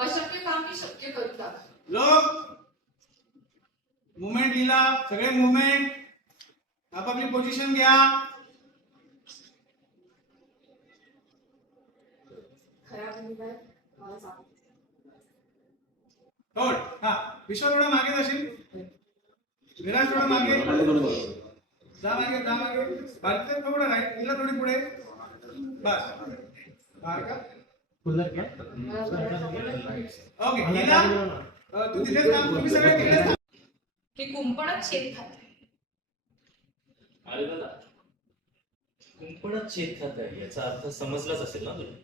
अशक्य काम मी शक्य करू लागा. लोक मुवमेंट लिहिला, सगळे मुवमेंट आपापली पोझिशन घ्या. खरा बंधूबाई मला सांग. थोड हा विश्व थोडा मागे जाशील. विराज थोडा मागे जा, मागे भारतीय थोडं राईट, तिला थोडी पुढे. बस का ओके हिला तू तिथेच काम, तुम्ही सगळे तिकडेच काम. हे कुंपणात छेद खाते. अरे दादा, कुंपणात छेद खात आहे याचा अर्थ समजलाच असेल ना तुला.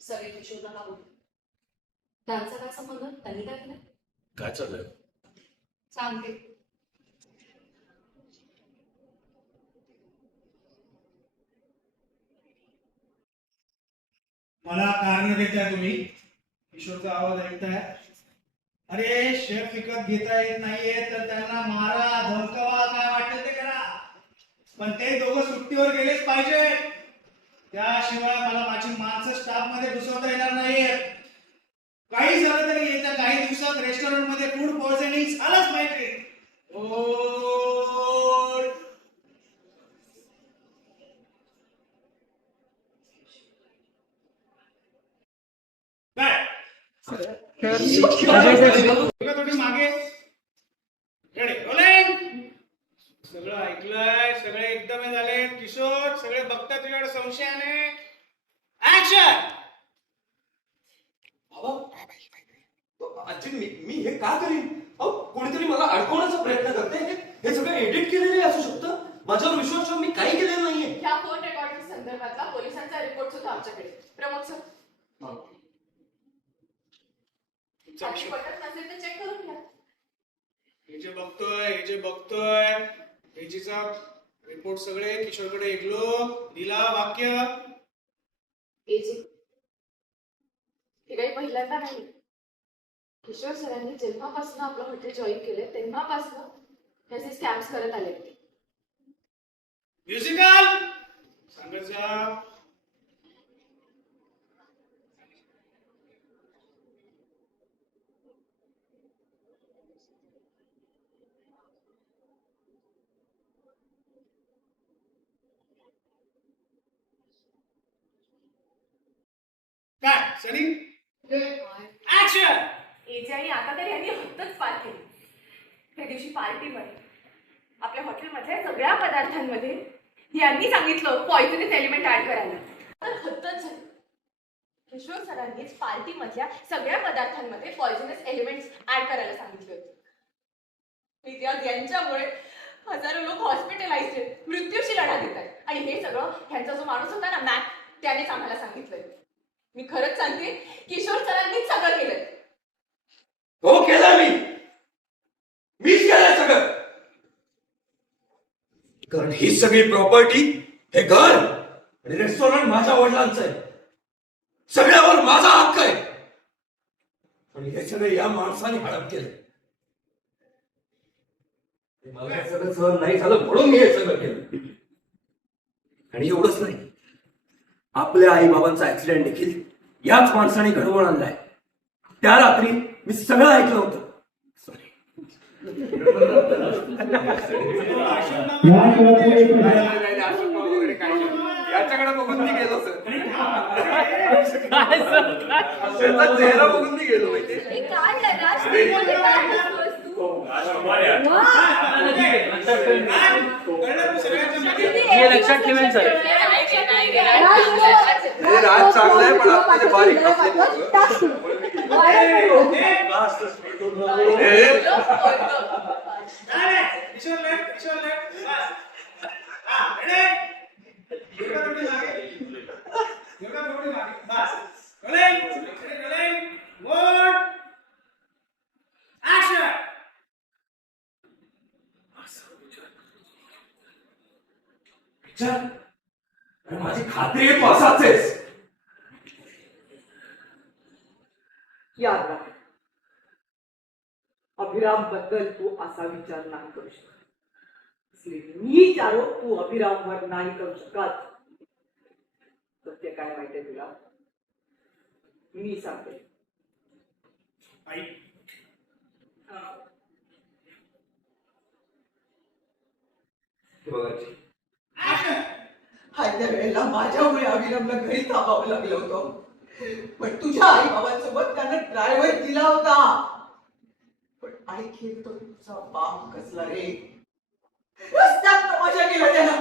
सगळे किशोरला बोलू. त्यांचा काय संबंध? त्यांनी काय केलं? काय चाललंय? सांगते. मला कारण देताय तुम्ही, किशोरचा आवाज ऐकताय. अरे शेफ विकत घेता येत नाहीये तर त्यांना मारा, धमकावा, काय वाटतं ते करा, पण ते दोघं सुट्टीवर गेलेच पाहिजे. त्याशिवाय मला माझी माणसं स्टाफ मध्ये घुसवता येणार नाहीये. काही झालं तरी येत्या काही दिवसात रेस्टॉरंट मध्ये फूड पॉइझनिंग झालंच पाहिजे. थोडी मागे सगळं ऐकलंय, सगळे एकदम झाले. किशोर सगळे बघतात तुझ्याकडे संशयाने. ऍक्शन. आजी मी हे का करीन? अहो कोणीतरी मला अडकवण्याचा प्रयत्न करते. हे सगळं एडिट केलेले असू शकतं. माझ्यावर विश्वास ठेवून मी काही केलेलं नाहीये. ह्या फोन रेकॉर्डिंग संदर्भातला पोलिसांचा रिपोर्ट सुद्धा आमच्याकडे. प्रमोद सर, आणि पटत नसेल तर चेक करून घ्या. हे जे बघतोय एजीचा रिपोर्ट सगळे किशोरकडे ऐकलो दिला. वाक्य एजी हे काही पहिल्यांदा नाही. किशोर सरांनी जेव्हापासून आपलं हॉटेल जॉईन केलं तेव्हापासून त्याचे स्कॅम्स करत आले. म्युझिकल सांगत जा. काय सनी ऍक्शन. एजी आणि आता तरी यांनी हद्दच पार केली. त्या दिवशी पार्टीमध्ये आपल्या हॉटेलमधल्या सगळ्या पदार्थांमध्ये यांनी सांगितलं पॉइझनस एलिमेंट ऍड करायला. तर हद्दच झाली. किशोर सरांनीच पार्टीमधल्या सगळ्या पदार्थांमध्ये पॉइझनस एलिमेंट्स ऍड करायला सांगितले होते. यांच्यामुळे हजारो लोक हॉस्पिटलाइज्ड आहेत, मृत्यूशी लढा देत आहेत. आणि हे सगळं ह्यांचा जो माणूस होता ना मॅक, त्यानेच आम्हाला सांगितलंय. मी खरंच सांगते, किशोर सरांनीच सगळं केलंय. हो केलं मीच केलंय सगळं. कारण ही सगळी प्रॉपर्टी, हे घर आणि रेस्टॉरंट माझ्या वडिलांचं आहे. सगळ्यावर माझा हक्क आहे. आणि हे सगळे या माणसाने हडप केलं. मला हे सगळं सहन नाही झालं म्हणून मी हे सगळं केलं. आणि एवढंच नाही, आपल्या आई बाबांचा ऍक्सिडेंट देखील याच माणसाने घडवून आणलाय. त्या रात्री मी सगळं ऐकलं होतं. याच्याकडे बघून मी गेलो सर. चेहरा बघून मी गेलो माहिती. लक्षात ठेवेल सर. राज चांगला आहे पण आपल्याला बारीक माझी खात्री आहे तू असाच आहेस. याद राख, अभिराम बद्दल तू असा विचार नाही करू शकत. इसलिए मी चारो तू अभिरामवर नाही करू शकत. सत्य काय माहितीये तुला? मी सांगते. आई हे बघा आजी, त्या वेळेला माझ्यामुळे अभिनवला घरी थांबावं लागलं होतं. पण तुझ्या आई बाबांसोबत त्यानं ड्रायव्हर दिला होता. पण ऐकेल तो तुझा बाप कसला रे. रस्त्यात तमाशा केला त्याला.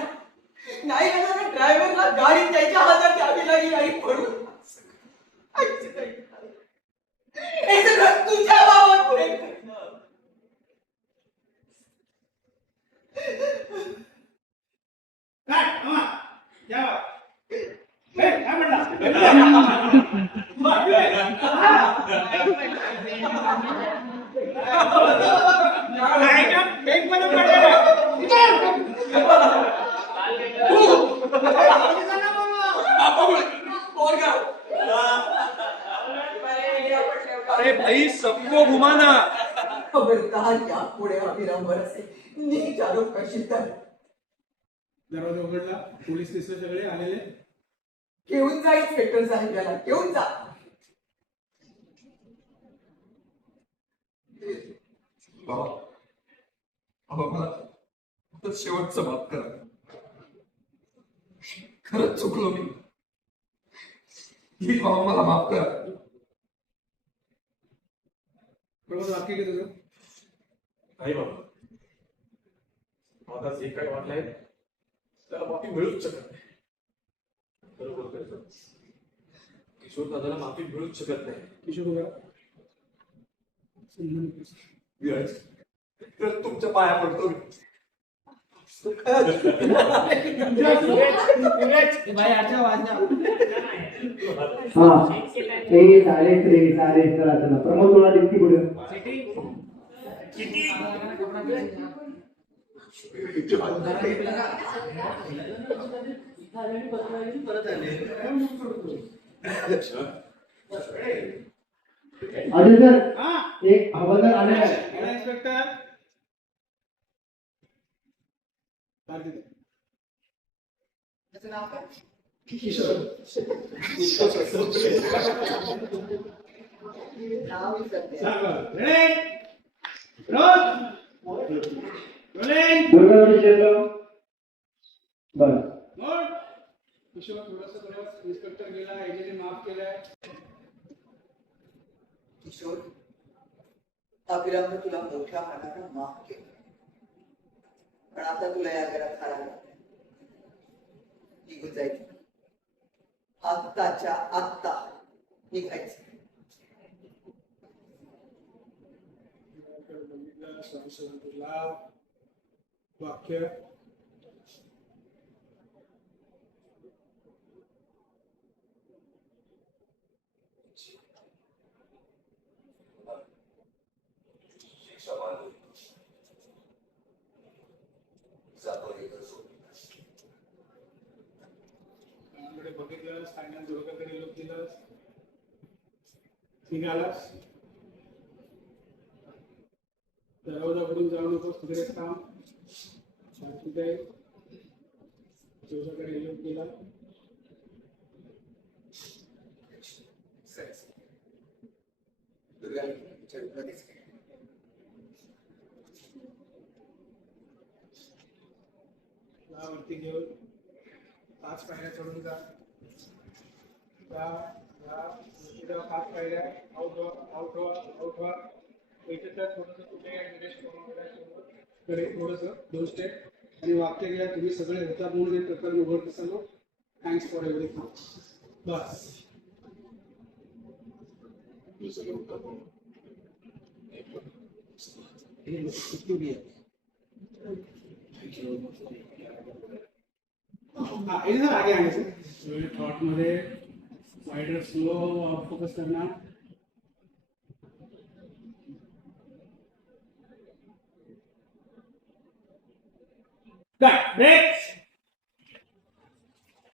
नाही त्यानं ड्रायव्हरला गाडी त्याच्या हातात द्यावी लागली आणि पडून हे सगळं तुझ्या बाबांमुळे घडलं. काय मामा या काय म्हणला अरे भाई सबको घुमाना. खबरदार या पुढे अभिरामवर असे नीट आरोप करशील तर दरवाजा उघडला. पोलीस दिसले सगळे आलेले. घेऊन जा इन्स्पेक्टर साहेब याला घेऊन जा. बाबा, बाबा मला आता शेवटचं माफ करा. खरंच चुकलो मी. प्लीज बाबा मला माफ करा. बरोबर वाक्य घे तुझं. नाही बाबा, मला जे काय वाटलंय त्याला माफी मिळूच शकत नाही. बरोबर करतो. किशोर दादाला माफी मिळूच शकत नाही. किशोर उभा. विराज, खरंच तुमच्या पाया पडतो मी. चालेल चला चला. प्रमोद थोडा दिसती पुढे. अजय सर, एक हवालदार आलेला आहे. इन्स्पेक्टर दुर्गावती क्षेत्र. बरं. किशोर थोडस इन्स्पेक्टर गेला. एजेने माफ केलंय. किशोर अभिरामने तुला मोठ्या मनानं माफ केलं. पण आता तुला या घरात राहायला निघून जायचं. आत्ताच्या आत्ता निघायचं. वाक्य बघितलं. फायनल दुर्गाकडे लोक दिलं. निघालास. दरवाजा उघडून जाऊ नकोस. तिकडे काम शांती आहे. दुर्गाकडे लोक दिला. वरती घेऊन 5 पायऱ्या चढून जा. 5 पायऱ्या. आउट व्हा. थोडंसं कडे थोडंसं 2 स्टेप आणि वाक्य घ्या. तुम्ही सगळे होता म्हणून हे प्रकरण उघडत असाल. Thanks for everything. बस. इधर आगे आने से थॉट मध्ये वाइडर स्लो फोकस करना. ब्रेक.